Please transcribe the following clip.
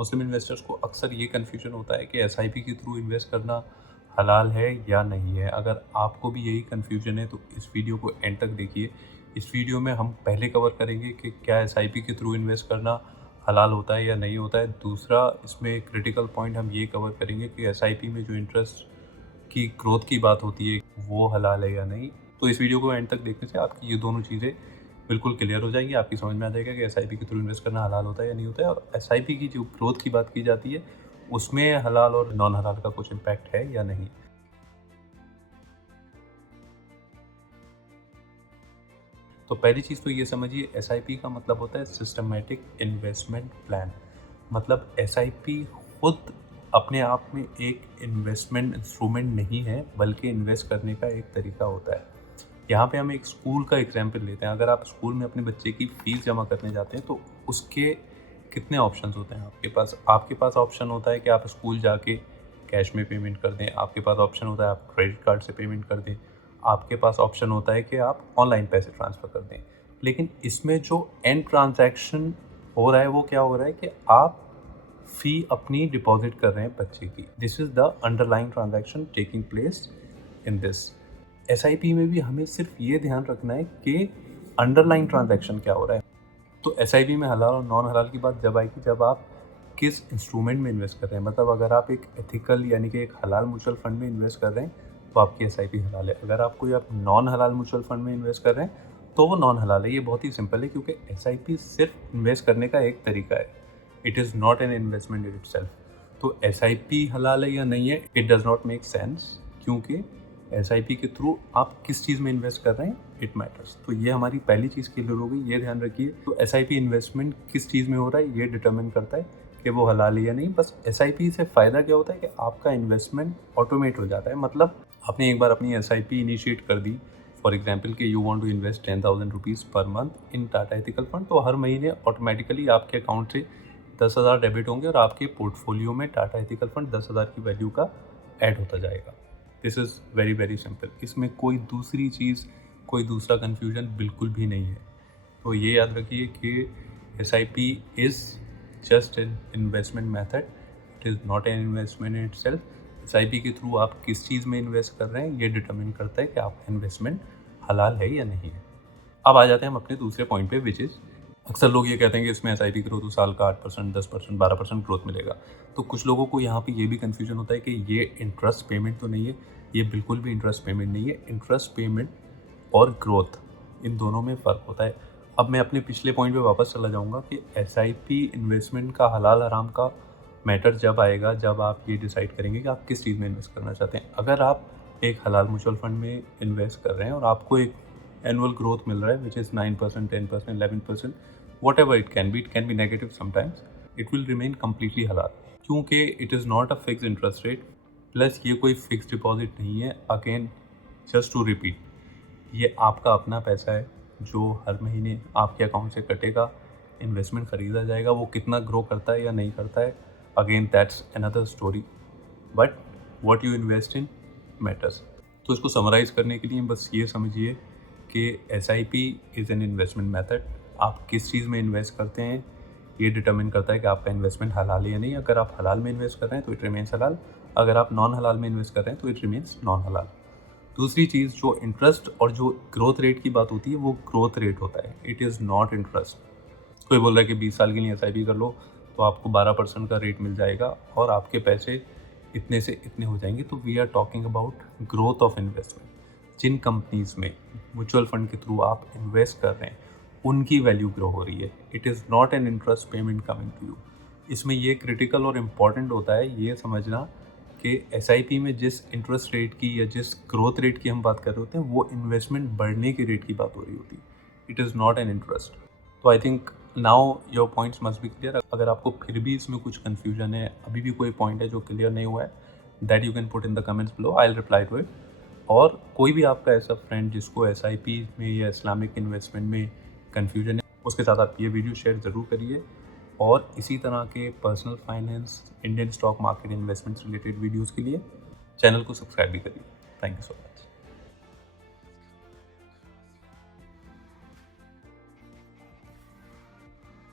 मुस्लिम investors को अक्सर ये कन्फ्यूजन होता है कि एसआईपी के थ्रू इन्वेस्ट करना हलाल है या नहीं है। अगर आपको भी यही कन्फ्यूजन है तो इस वीडियो को एंड तक देखिए। इस वीडियो में हम पहले कवर करेंगे कि क्या एसआईपी के थ्रू इन्वेस्ट करना हलाल होता है या नहीं होता है। दूसरा, इसमें क्रिटिकल पॉइंट हम ये कवर करेंगे कि एसआईपी में जो इंटरेस्ट की ग्रोथ की बात होती है वो हलाल है या नहीं। तो इस वीडियो को एंड तक देखने से आपकी ये दोनों चीज़ें बिल्कुल क्लियर हो जाएंगी। आपकी समझ में आ जाएगा कि एसआईपी के थ्रू इन्वेस्ट करना हलाल होता है या नहीं होता है, और एसआईपी की जो ग्रोथ की बात की जाती है उसमें हलाल और नॉन हलाल का कुछ इम्पैक्ट है या नहीं। तो पहली चीज़ तो ये समझिए, एसआईपी का मतलब होता है सिस्टमेटिक इन्वेस्टमेंट प्लान। मतलब एसआईपी खुद अपने आप में एक इन्वेस्टमेंट इंस्ट्रूमेंट नहीं है, बल्कि इन्वेस्ट करने का एक तरीका होता है। यहाँ पे हम एक स्कूल का एग्जाम्पल लेते हैं। अगर आप स्कूल में अपने बच्चे की फ़ीस जमा करने जाते हैं तो उसके कितने ऑप्शंस होते हैं आपके पास ऑप्शन होता है कि आप स्कूल जाके कैश में पेमेंट कर दें। आपके पास ऑप्शन होता है आप क्रेडिट कार्ड से पेमेंट कर दें। आपके पास ऑप्शन होता है कि आप ऑनलाइन पैसे ट्रांसफ़र कर दें। लेकिन इसमें जो एंड ट्रांजैक्शन हो रहा है वो क्या हो रहा है कि आप फ़ी अपनी डिपॉजिट कर रहे हैं बच्चे की। This is the underlying transaction taking place in this. SIP में भी हमें सिर्फ ये ध्यान रखना है कि अंडरलाइंग ट्रांजैक्शन क्या हो रहा है। तो एसआईपी में हलाल और नॉन हलाल की बात जब आएगी जब आप किस इंस्ट्रूमेंट में इन्वेस्ट कर रहे हैं। मतलब अगर आप एक एथिकल यानी कि एक हलाल म्यूचुअल फंड में इन्वेस्ट कर रहे हैं तो आपकी एसआईपी हलाल है। अगर आप कोई नॉन हलाल म्यूचुअल फंड में इन्वेस्ट कर रहे हैं तो वो नॉन हलाल है। ये बहुत ही सिंपल है, क्योंकि एसआईपी सिर्फ इन्वेस्ट करने का एक तरीका है। It is not an investment in itself. तो एसआईपी हलाल है या नहीं है, it does not make sense, क्योंकि एसआईपी के थ्रू आप किस चीज़ में इन्वेस्ट कर रहे हैं इट मैटर्स। तो ये हमारी पहली चीज़ क्लियर हो गई, ये ध्यान रखिए। तो एसआईपी इन्वेस्टमेंट किस चीज़ में हो रहा है ये डिटरमिन करता है कि वो हलाल है या नहीं। बस एसआईपी से फ़ायदा क्या होता है कि आपका इन्वेस्टमेंट ऑटोमेट हो जाता है। मतलब आपने एक बार अपनी एसआईपी इनिशिएट कर दी, फॉर एग्जाम्पल कि you want to invest 10,000 rupees per month in Tata ethical fund, तो हर महीने ऑटोमेटिकली आपके अकाउंट से 10,000 डेबिट होंगे और आपके पोर्टफोलियो में टाटा एथिकल फंड 10,000 की वैल्यू का ऐड होता जाएगा। This is very very simple. इसमें कोई दूसरी चीज़, कोई दूसरा कन्फ्यूजन बिल्कुल भी नहीं है। तो ये याद रखिए कि SIP is just an investment method, it is not an investment in itself. SIP के थ्रू आप किस चीज़ में इन्वेस्ट कर रहे हैं ये डिटरमिन करता है कि आपका इन्वेस्टमेंट हलाल है या नहीं है। अब आ जाते हैं हम अपने दूसरे पॉइंट पे, विच इज़ अक्सर लोग ये कहते हैं कि इसमें एसआईपी करो तो साल का 8%, 10%, 12% ग्रोथ मिलेगा। तो कुछ लोगों को यहाँ पे ये भी कन्फ्यूजन होता है कि ये इंटरेस्ट पेमेंट तो नहीं है। ये बिल्कुल भी इंटरेस्ट पेमेंट नहीं है। इंटरेस्ट पेमेंट और ग्रोथ, इन दोनों में फ़र्क होता है। अब मैं अपने पिछले पॉइंट पे वापस चला जाऊँगा कि एसआईपी इन्वेस्टमेंट का हलाल हराम का मैटर जब आएगा जब आप ये डिसाइड करेंगे कि आप किस चीज़ में इन्वेस्ट करना चाहते हैं। अगर आप एक हलाल म्यूचुअल फंड में इन्वेस्ट कर रहे हैं और आपको एक एनुअल ग्रोथ मिल रहा है which is 9%, 10%, 11%, whatever it can be negative sometimes, it will remain completely halal, क्योंकि it is not a fixed interest rate, plus ये कोई फिक्स डिपॉजिट नहीं है। अगेन जस्ट टू रिपीट, ये आपका अपना पैसा है जो हर महीने आपके अकाउंट से कटेगा, इन्वेस्टमेंट ख़रीदा जाएगा। वो कितना ग्रो करता है या नहीं करता है, again that's another story, but what you invest in matters. तो इसको समराइज़ करने के लिए बस ये समझिए कि SIP is an investment method. आप किस चीज़ में इन्वेस्ट करते हैं ये डिटरमिन करता है कि आपका इन्वेस्टमेंट हलाल है या नहीं। अगर आप हलाल में इन्वेस्ट कर रहे हैं तो इट रिमेंस हलाल, अगर आप नॉन हलाल में इन्वेस्ट कर रहे हैं तो इट रिमेंस नॉन हलाल। दूसरी चीज़, जो इंटरेस्ट और जो ग्रोथ रेट की बात होती है वो ग्रोथ रेट होता है, इट इज़ नॉट इंटरेस्ट। कोई बोल रहा है कि 20 साल के लिए एसआईपी कर लो तो आपको 12% का रेट मिल जाएगा और आपके पैसे इतने से इतने हो जाएंगे। तो we are talking about growth of investment. जिन कंपनीज़ में म्यूचुअल फंड के थ्रू आप इन्वेस्ट कर रहे हैं उनकी वैल्यू ग्रो हो रही है। It is not an interest payment coming to you. इसमें ये क्रिटिकल और इम्पॉर्टेंट होता है ये समझना कि एसआईपी में जिस इंटरेस्ट रेट की या जिस ग्रोथ रेट की हम बात कर रहे होते हैं वो इन्वेस्टमेंट बढ़ने की रेट की बात हो रही होती है। It is not an interest. तो I think now your points must be clear. अगर आपको फिर भी इसमें कुछ कन्फ्यूजन है, अभी भी कोई पॉइंट है जो क्लियर नहीं हुआ है, that you can put in the comments below, I will reply to it. और कोई भी आपका ऐसा फ्रेंड जिसको एसआईपी में या इस्लामिक इन्वेस्टमेंट में कन्फ्यूजन है, उसके साथ आप ये वीडियो शेयर ज़रूर करिए। और इसी तरह के personal finance, Indian stock market, investments related videos के लिए चैनल को सब्सक्राइब भी करिए। Thank you so much.